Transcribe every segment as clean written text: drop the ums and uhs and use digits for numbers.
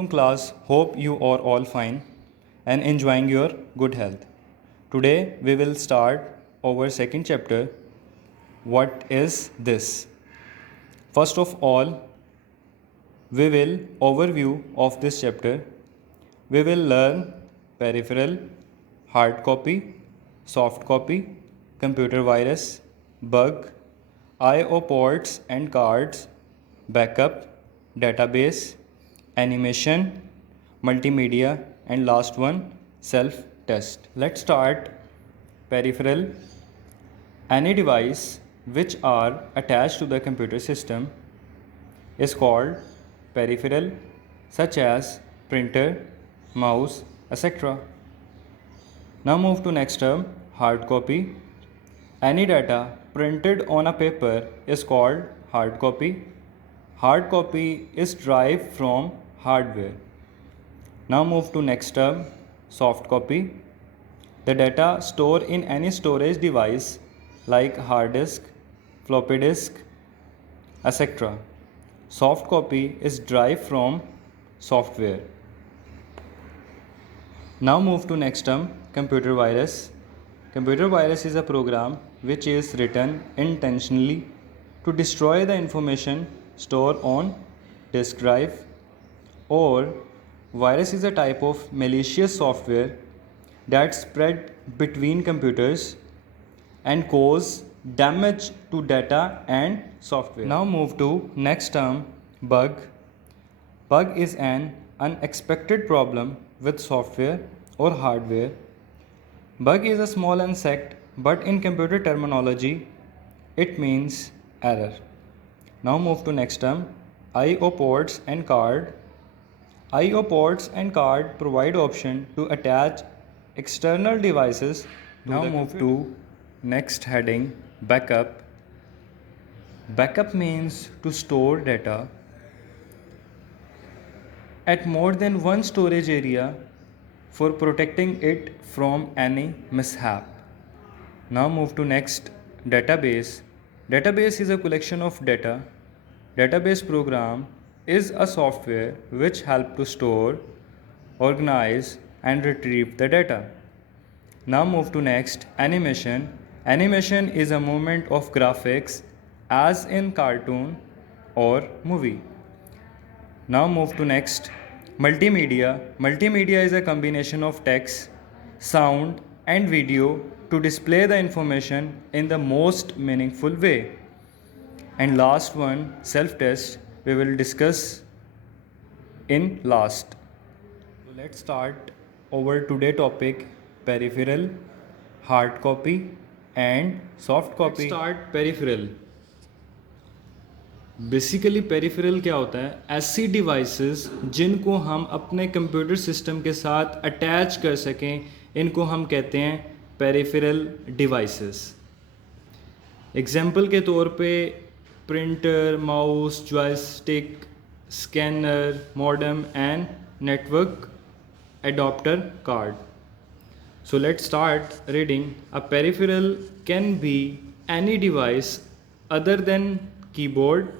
Assalamualaikum class. Hope you are all fine and enjoying your good health. Today we will start our second chapter. What is this? First of all, we will overview of this chapter. We will learn peripheral, hard copy, soft copy, computer virus, bug, I/O ports and cards, backup, database, animation, multimedia, and last one, self-test. Let's start. Peripheral. Any device which are attached to the computer system is called peripheral, such as printer, mouse, etc. Now move to next term, hard copy. Any data printed on a paper is called hard copy. Hard copy is derived from hardware. Now move to next term, soft copy. The data stored in any storage device like hard disk, floppy disk, etc. Soft copy is derived from software. Now move to next term, computer virus. Computer virus is a program which is written intentionally to destroy the information stored on disk drive, or virus is a type of malicious software that spread between computers and cause damage to data and software. Now move to next term, bug. Bug is an unexpected problem with software or hardware. Bug is a small insect, but in computer terminology, it means error. Now move to next term, I/O ports and card. I/O ports and card provide option to attach external devices. Now move to next heading, backup. Backup means to store data at more than one storage area for protecting it from any mishap. Now move to next, database. Database is a collection of data. Database program is a software which help to store, organize and retrieve the data. Now move to next, animation. Animation is a movement of graphics as in cartoon or movie. Now move to next, multimedia. Multimedia is a combination of text, sound and video to display the information in the most meaningful way. And last one, self-test, we will discuss in last. So let's start our today topic, peripheral, hard copy and soft copy. Let's start peripheral. Basically peripheral क्या होता है? ऐसी devices जिनको हम अपने computer system के साथ attach कर सकें, इनको हम कहते हैं पेरिफेरल डिवाइसेस. एग्जाम्पल के तौर पे printer, mouse, joystick, scanner, modem and network adapter card. So let's start reading. A peripheral can be any device other than keyboard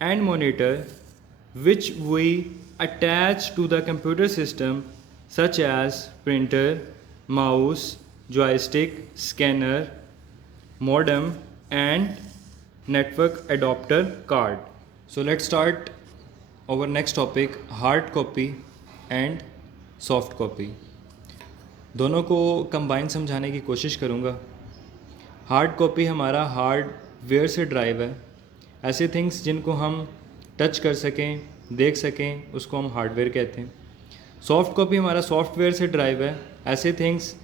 and monitor which we attach to the computer system, such as printer, mouse, joystick, scanner, modem and network adapter card. So let's start our next topic, hard copy and soft copy. दोनों को combine समझाने की कोशिश करूँगा. Hard copy हमारा hardware से drive है. ऐसे थिंग्स जिनको हम टच कर सकें, देख सकें, उसको हम हार्डवेयर कहते हैं. सॉफ्ट कॉपी हमारा सॉफ्टवेयर से ड्राइव है. ऐसे थिंग्स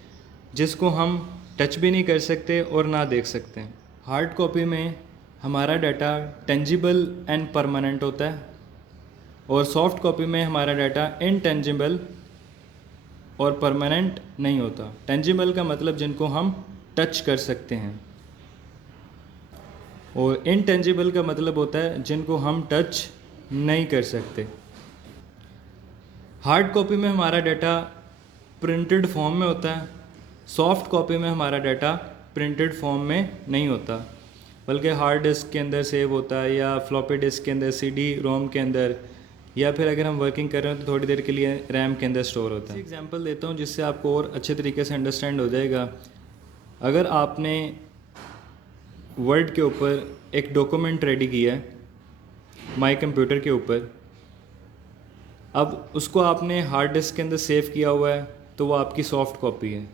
जिसको हम टच भी नहीं कर सकते और ना देख सकते हैं. हार्ड कॉपी में हमारा डाटा टेंजिबल एंड परमानेंट होता है, और सॉफ्ट कॉपी में हमारा डाटा इनटेंजिबल और परमानेंट नहीं होता. टेंजिबल का मतलब जिनको हम टच कर सकते हैं, और इनटेंजिबल का मतलब होता है जिनको हम टच नहीं कर सकते. हार्ड कॉपी में हमारा डाटा प्रिंटेड फॉर्म में होता है. सॉफ्ट कॉपी में हमारा डाटा प्रिंटेड फॉर्म में नहीं होता, बल्कि हार्ड डिस्क के अंदर सेव होता है, या फ्लॉपी डिस्क के अंदर, CD रोम के अंदर, या फिर अगर हम वर्किंग कर रहे हैं तो थोड़ी देर के लिए रैम के अंदर स्टोर होता है। एग्जांपल देता हूँ जिससे आपको और अच्छे तरीके से अंडरस्टैंड हो जाएगा। अगर आपने वर्ड के ऊपर एक डॉक्यूमेंट रेडी किया है माई कंप्यूटर के ऊपर, अब उसको आपने हार्ड डिस्क के अंदर सेव किया हुआ है तो वो आपकी सॉफ्ट कॉपी है।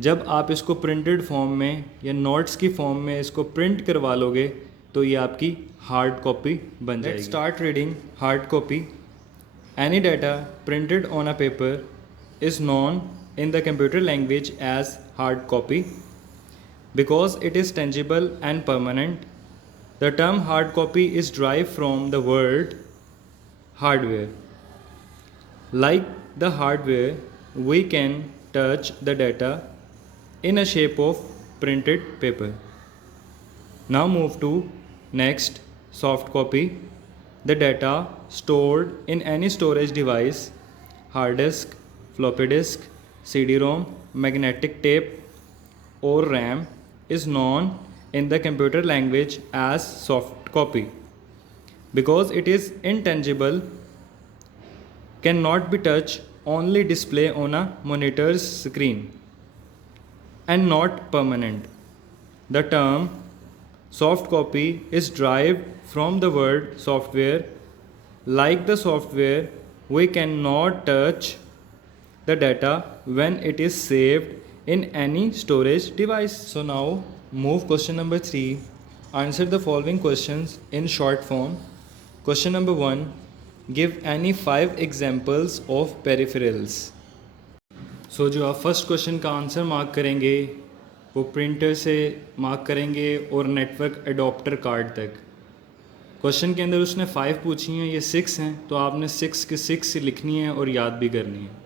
जब आप इसको प्रिंटेड फॉर्म में या नोट्स की फॉर्म में इसको प्रिंट करवा लोगे तो ये आपकी हार्ड कॉपी बन जाएगी। Start reading hard copy. Any data printed on a paper is known in the computer language as hard copy because it is tangible and permanent. The term hard copy is derived from the word hardware. Like the hardware, we can touch the data in a shape of printed paper. Now move to next, soft copy. The data stored in any storage device, hard disk, floppy disk, CD-ROM, magnetic tape or RAM is known in the computer language as soft copy because it is intangible, cannot be touched, only display on a monitor's screen and not permanent. The term soft copy is derived from the word software. Like the software, we cannot touch the data when it is saved in any storage device. So now move question number 3. Answer the following questions in short form. Question number 1. Give any 5 examples of peripherals. So जो आप first question का answer mark करेंगे वो printer से mark करेंगे और network adopter card तक। Question के अंदर उसने 5 पूछी हैं, ये 6 हैं, तो आपने 6 की 6 लिखनी है और याद भी करनी है।